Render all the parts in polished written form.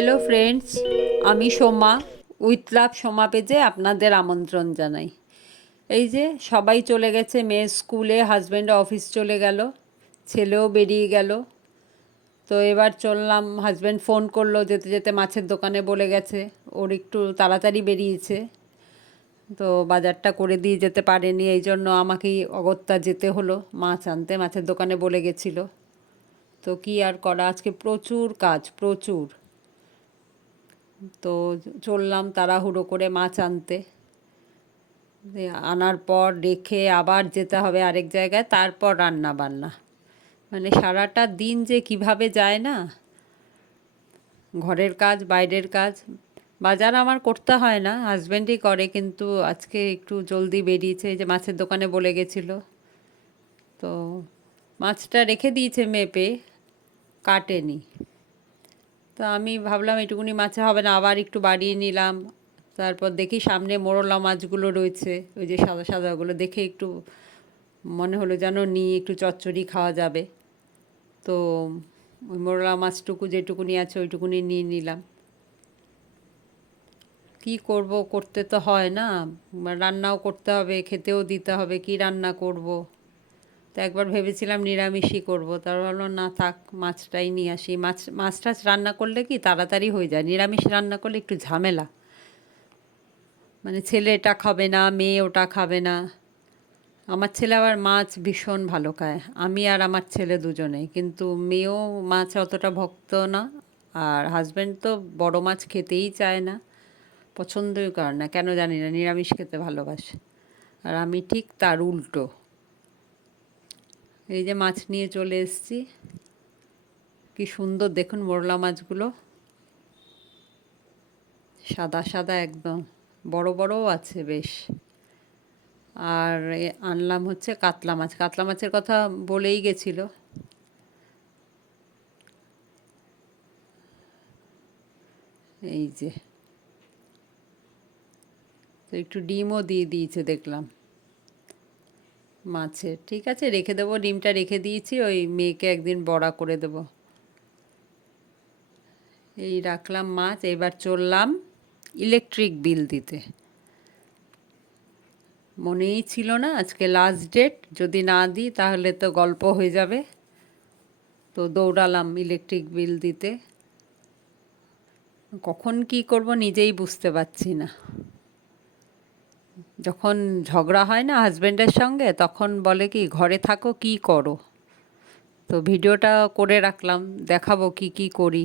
Hello friends, আমি Soma. With love Soma পেজে আপনাদের আমন্ত্রণ জানাই। এই যে সবাই চলে গেছে, মেয়ে স্কুলে, হাজব্যান্ড অফিস চলে গেল, ছেলেও বেরিয়ে গেল। তো এবার চললাম, হাজব্যান্ড ফোন করলো, যেতে যেতে মাছের দোকানে বলে গেছে, ওর একটু তাড়াতাড়ি বেরিয়েছে, তো বাজারটা করে দিয়ে যেতে পারেনি, এই জন্য আমাকেই অগত্যা যেতে হলো মাছ আনতে। মাছের দোকানে বলে গেছিলো, তো কি আর করা, আজকে প্রচুর কাজ, প্রচুর। তো চললাম তাড়াহুড়ো করে মাছ আনতে। আনার পর রেখে আবার যেতে হবে আরেক জায়গায়, তারপর রান্না বান্না, মানে সারাটা দিন যে কিভাবে যায় না, ঘরের কাজ বাইরের কাজ। বাজার আমার করতে হয় না, হাজব্যান্ডই করে, কিন্তু আজকে একটু জলদি বেরিয়েছে, এই যে মাছের দোকানে বলে গেছিলো। তো মাছটা রেখে দিয়েছে মেপে, কাটেনি। তো আমি ভাবলাম এটুকুনি মাছে হবে না, আবার একটু বাড়িয়ে নিলাম। তারপর দেখি সামনে মোরলা মাছগুলো রয়েছে, ওই যে সাদা সাদাগুলো দেখে একটু মনে হলো যেন নিয়ে একটু চচ্চড়ি খাওয়া যাবে। তো ওই মোরলা মাছটুকু যেটুকুনি আছে ওইটুকুনি নিয়ে নিলাম। কি করব, করতে তো হয় না, রান্নাও করতে হবে, খেতেও দিতে হবে, কি রান্না করব। তো একবার ভেবেছিলাম নিরামিষই করব, তারপর ভাবলাম না থাক, মাছটাই নিয়ে আসি। মাছ টাছ রান্না করলে কি তাড়াতাড়ি হয়ে যায়, নিরামিষ রান্না করলে একটু ঝামেলা। মানে ছেলে এটা খাবে না, মেয়ে ওটা খাবে না। আমার ছেলে আবার মাছ ভীষণ ভালো খায়, আমি আর আমার ছেলে দুজনেই, কিন্তু মেয়েও মাছ অতটা ভক্ত না। আর হাজব্যান্ড তো বড় মাছ খেতেই চায় না, পছন্দই করে না, কেন জানি না, নিরামিষ খেতে ভালোবাসে। আর আমি ঠিক তার উল্টো। এই যে মাছ নিয়ে চলে এসেছি, কি সুন্দর দেখুন মোরলা মাছগুলো, সাদা সাদা একদম, বড় বড়ও আছে বেশ। আর আনলাম হচ্ছে কাতলা মাছ, কাতলা মাছের কথা বলেই গেছিলো। এই যে, তো একটু ডিমও দিয়ে দিয়েছে দেখলাম মাছের। ঠিক আছে, রেখে দেবো, ডিমটা রেখে দিয়েছি, ওই মেয়েকে একদিন বড়া করে দেবো। এই রাখলাম মাছ, এবার চললাম ইলেকট্রিক বিল দিতে। মনেই ছিল না আজকে লাস্ট ডেট, যদি না দিই তাহলে তো গল্প হয়ে যাবে। তো দৌড়ালাম ইলেকট্রিক বিল দিতে, কখন কি করব নিজেই বুঝতে পারছি না। যখন ঝগড়া হয় না হাজব্যান্ডের সঙ্গে, তখন বলে কি ঘরে থাকো কি করো। তো ভিডিওটা করে রাখলাম, দেখাবো কি কি করি।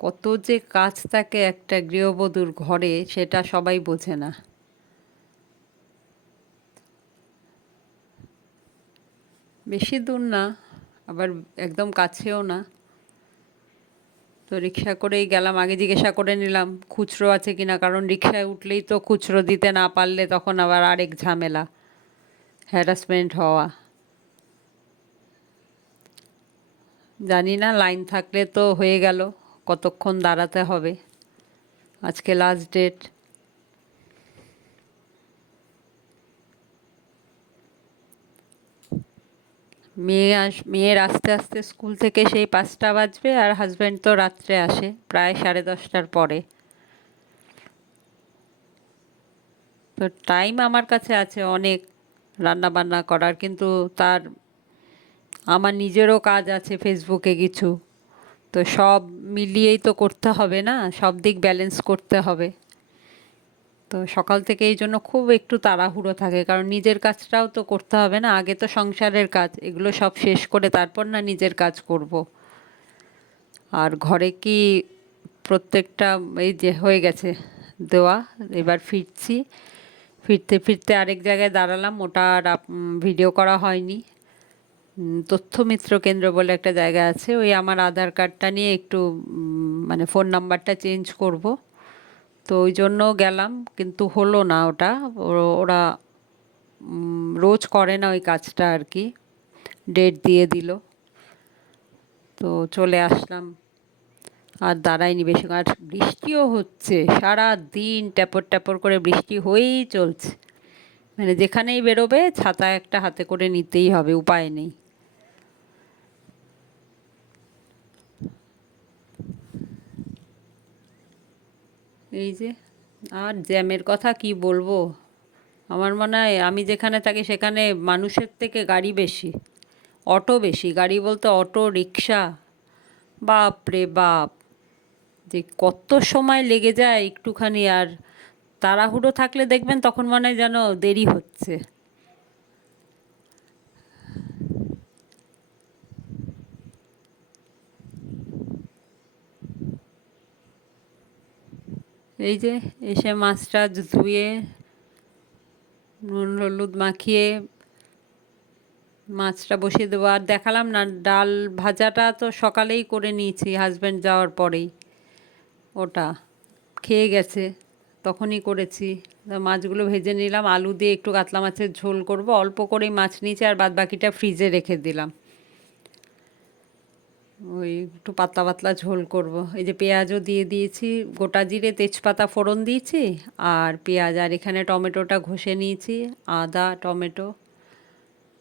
কত যে কাজ থাকে একটা গৃহবধূর ঘরে, সেটা সবাই বোঝে না। বেশি দূর না, আবার একদম কাছেও না। তো রিক্সা করেই গেলাম, আগে জিজ্ঞাসা করে নিলাম খুচরো আছে কিনা, কারণ রিক্সায় উঠলেই তো খুচরো দিতে না পারলে তখন আবার আরেক ঝামেলা, হ্যারাসমেন্ট হওয়া। জানি না, লাইন থাকলে তো হয়ে গেল, কতক্ষণ দাঁড়াতে হবে, আজকে লাস্ট ডেট। মেয়ের আস্তে আস্তে স্কুল থেকে সেই 5টা বাজবে, আর হাজব্যান্ড তো রাত্রে আসে প্রায় 10:30টার পরে। তো টাইম আমার কাছে আছে অনেক রান্না বান্না করার, কিন্তু তার আমার নিজেরও কাজ আছে ফেসবুকে কিছু। তো সব মিলিয়েই তো করতে হবে না, সব দিক ব্যালেন্স করতে হবে। তো সকাল থেকে এই জন্য খুব একটু তাড়াহুড়ো থাকে, কারণ নিজের কাজটাও তো করতে হবে না, আগে তো সংসারের কাজ, এগুলো সব শেষ করে তারপর না নিজের কাজ করব। আর ঘরে কি প্রত্যেকটা, এই যে হয়ে গেছে দেওয়া, এবার ফিরছি। ফিরতে ফিরতে আরেক জায়গায় দাঁড়ালাম, ওটা আর ভিডিও করা হয়নি। তথ্যমিত্র কেন্দ্র বলে একটা জায়গা আছে, ওই আমার আধার কার্ডটা নিয়ে একটু মানে ফোন নাম্বারটা চেঞ্জ করব। তো ওই জন্য গেলাম, কিন্তু হলো না ওটা। ওরা রোজ করে না ওই কাজটা আর কি, ডেট দিয়ে দিল। তো চলে আসলাম, আর দাঁড়াইনি বেশি, আর বৃষ্টিও হচ্ছে সারা দিন, ট্যাপর ট্যাপর করে বৃষ্টি হয়েই চলছে। মানে যেখানেই বেরোবে ছাতা একটা হাতে করে নিতেই হবে, উপায় নেই। এই যে, আর জ্যামের কথা কি বলবো, আমার মনে হয় আমি যেখানে থাকি সেখানে মানুষের থেকে গাড়ি বেশি, অটো বেশি, গাড়ি বলতে অটো রিক্সা, বাপ রে বাপ, যে কত সময় লেগে যায় একটুখানি। আর তাড়াহুড়ো থাকলে দেখবেন তখন মনে হয় যেন দেরি হচ্ছে। এই যে এসে মাছটা ধুয়ে নুন হলুদ মাখিয়ে মাছটা বসিয়ে দেবো। আর দেখালাম না, ডাল ভাজাটা তো সকালেই করে নিয়েছি হাজব্যান্ড যাওয়ার পরেই, ওটা খেয়ে গেছে তখনই করেছি। মাছগুলো ভেজে নিলাম, আলু দিয়ে একটু কাতলা মাছের ঝোল করব, অল্প করেই মাছ নিয়েছি আর বাদ বাকিটা ফ্রিজে রেখে দিলাম, ওই একটু পাতলা পাতলা ঝোল করব। এই যে পেঁয়াজও দিয়ে দিয়েছি, গোটা জিরে তেজপাতা ফোড়ন দিয়েছি আর পেঁয়াজ, আর এখানে টমেটোটা ঘষে নিয়েছি, আদা টমেটো,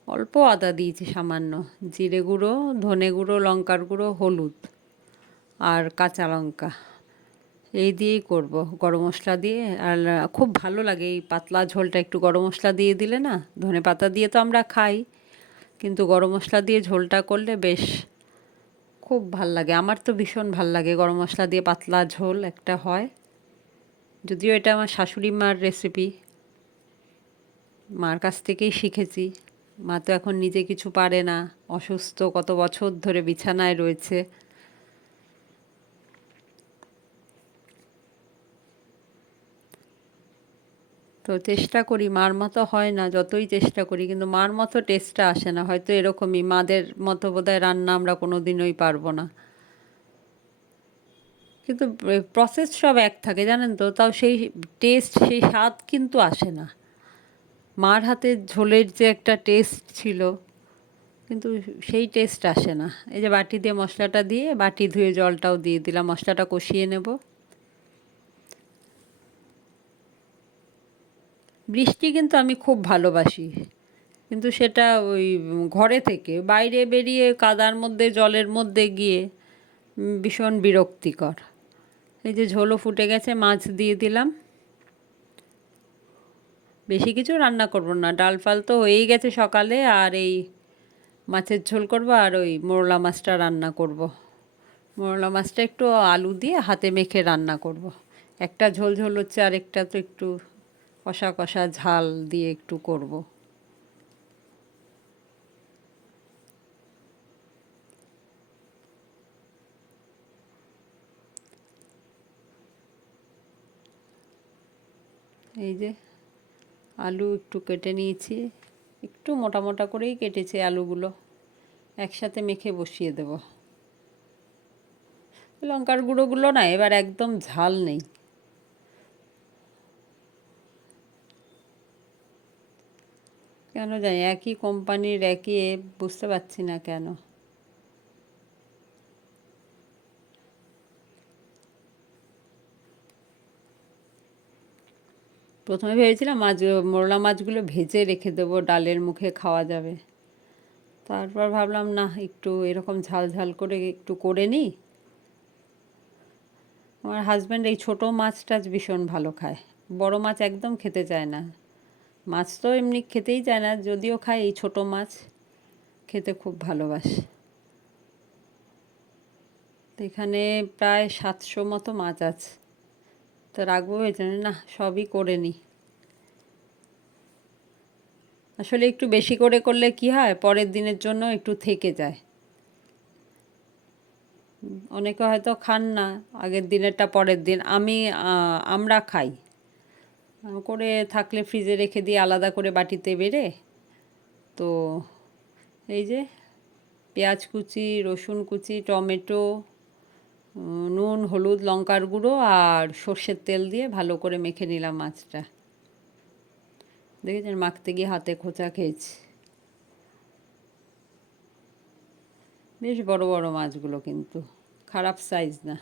অল্প আদা দিয়েছি সামান্য, জিরে গুঁড়ো ধনে গুঁড়ো লঙ্কার গুঁড়ো হলুদ আর কাঁচা লঙ্কা, এই দিয়েই করব, গরম মশলা দিয়ে। আর খুব ভালো লাগে এই পাতলা ঝোলটা, একটু গরম মশলা দিয়ে দিলে না, ধনে পাতা দিয়ে তো আমরা খাই, কিন্তু গরম মশলা দিয়ে ঝোলটা করলে বেশ খুব ভাল লাগে। আমার তো ভীষণ ভাল লাগে গরম মশলা দিয়ে পাতলা ঝোল একটা হয়। যদিও এটা আমার শাশুড়ি মার রেসিপি, মার কাছ থেকেই শিখেছি। মা তো এখন নিজে কিছু পারে না, অসুস্থ, কত বছর ধরে বিছানায় রয়েছে। তো চেষ্টা করি, মার মতো হয় না যতই চেষ্টা করি, কিন্তু মার মতো টেস্টটা আসে না, হয়তো এরকমই, মাদের মতো বোধহয় রান্না আমরা কোনো দিনই পারবো না। কিন্তু প্রসেস সব এক থাকে জানেন তো, তাও সেই টেস্ট সেই স্বাদ কিন্তু আসে না। মার হাতের ঝোলের যে একটা টেস্ট ছিল, কিন্তু সেই টেস্ট আসে না। এই যে বাটি দিয়ে মশলাটা দিয়ে, বাটি ধুয়ে জলটাও দিয়ে দিলাম, মশলাটা কষিয়ে নেব। বৃষ্টি কিন্তু আমি খুব ভালোবাসি, কিন্তু সেটা ওই ঘরে থেকে, বাইরে বেরিয়ে কাদার মধ্যে জলের মধ্যে গিয়ে ভীষণ বিরক্তিকর। এই যে ঝোলও ফুটে গেছে, মাছ দিয়ে দিলাম। বেশি কিছু রান্না করব না, ডাল ফাল তো হয়েই গেছে সকালে, আর এই মাছের ঝোল করব আর ওই মোরলা মাছটা রান্না করব। মোরলা মাছটা একটু আলু দিয়ে হাতে মেখে রান্না করব। একটা ঝোল ঝোল হচ্ছে, আর একটা তো একটু কষা কষা ঝাল দিয়ে একটু করব। এই যে আলু একটু কেটে নিয়েছি, একটু মোটা মোটা করেই কেটেছি আলুগুলো, একসাথে মেখে বসিয়ে দেব। লঙ্কার গুঁড়োগুলো না এবার একদম ঝাল নেই, কেন জানি, একই কোম্পানির একই বুঝতে পারছি না কেন। প্রথমে ভেবেছিলাম মোরলা মাছগুলো ভেজে রেখে দেবো, ডালের মুখে খাওয়া যাবে। তারপর ভাবলাম না, একটু এরকম ঝাল ঝাল করে একটু করে নিই। আমার হাজব্যান্ড এই ছোটো মাছ টাছ ভীষণ ভালো খায়, বড় মাছ একদম খেতে চায় না। মাছ তো এমনি খেতেই চায় না, যদিও খায় এই ছোটো মাছ খেতে খুব ভালোবাসে। তো এখানে প্রায় 700 মতো মাছ আছে, তো রাখবো হয়েছে না, সবই করে নিই। আসলে একটু বেশি করে করলে কি হয়, পরের দিনের জন্য একটু থেকে যায়। অনেকে হয়তো খান না, আগের দিনেরটা পরের দিন, আমরা খাই। করে থাকলে ফ্রিজে রেখে দিয়ে আলাদা করে বাটিতে বেড়ে। তো এই যে পেঁয়াজ কুচি, রসুন কুচি, টমেটো, নুন হলুদ লঙ্কার গুঁড়ো আর সর্ষের তেল দিয়ে ভালো করে মেখে নিলাম মাছটা। দেখেছেন, মাখতে গিয়ে হাতে খোঁচা খেয়েছি। বেশ বড় বড় মাছগুলো, কিন্তু খারাপ সাইজ না।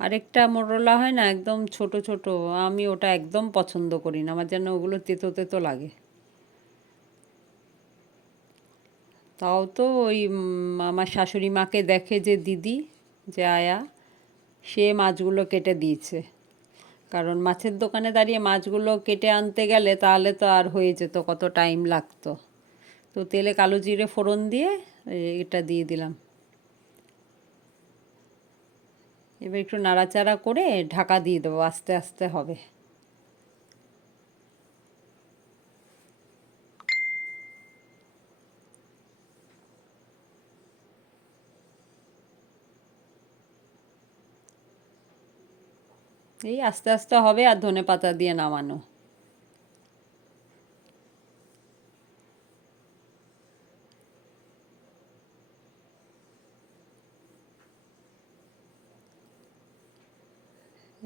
আরেকটা মোরলা হয় না একদম ছোট ছোট, আমি ওটা একদম পছন্দ করি না, আমার যেন ওগুলো তেতো তেতো লাগে। তাও তো ওই আমার শাশুড়ি মাকে দেখে যে দিদি, যে আয়া, সে মাছগুলো কেটে দিয়েছে, কারণ মাছের দোকানে দাঁড়িয়ে মাছগুলো কেটে আনতে গেলে তাহলে তো আর হয়ে যেত, কত টাইম লাগতো। তো তেলে কালো জিরে ফোড়ন দিয়ে এটা দিয়ে দিলাম। এবার একটু নাড়াচাড়া করে ঢাকা দিয়ে দেবো, আস্তে আস্তে হবে। এই আস্তে আস্তে হবে, আর ধনেপাতা দিয়ে নামানো।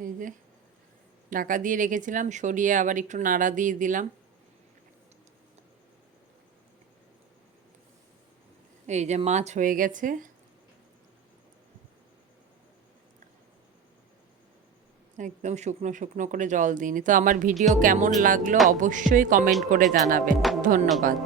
এই যে ঢাকা দিয়ে রেখেছিলাম, সরিয়ে আবার একটু নাড়া দিয়ে দিলাম। এই যে মাছ হয়ে গেছে। একদম শুকনো শুকনো করে, জল দিইনি। তো আমার ভিডিও কেমন লাগলো অবশ্যই কমেন্ট করে জানাবেন। ধন্যবাদ।